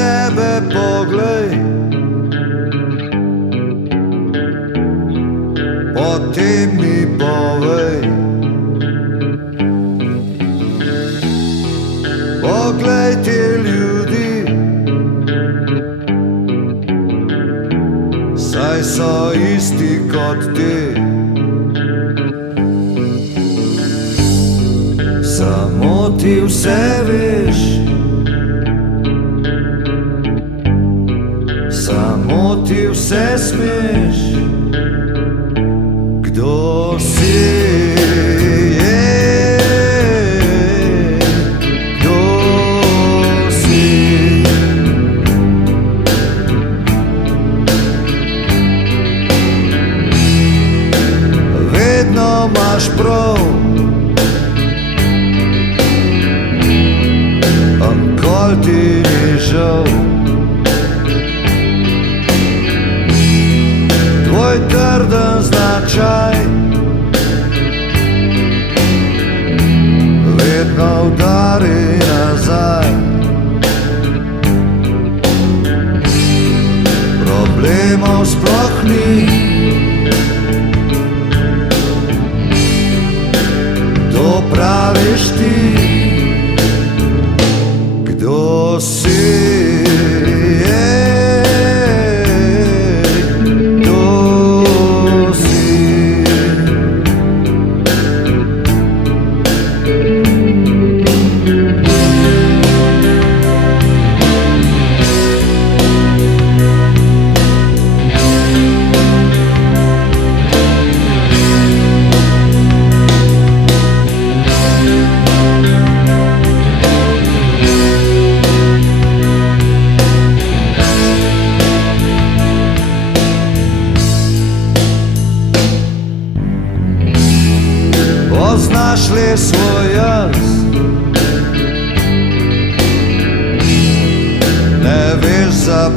sebe poglej, potem mi povej. Poglej te ljudi, saj so isti kot ti. Samo ti vse veš, samo ti vse smeš. Kdo si? Kdo si? Vedno imaš prav, kol ti ni žal. Tvoj trden značaj vedno udari nazaj. Problemov sploh ni, to praviš ti. Kdo si? Poznaš li svoj jaz? Ne veš za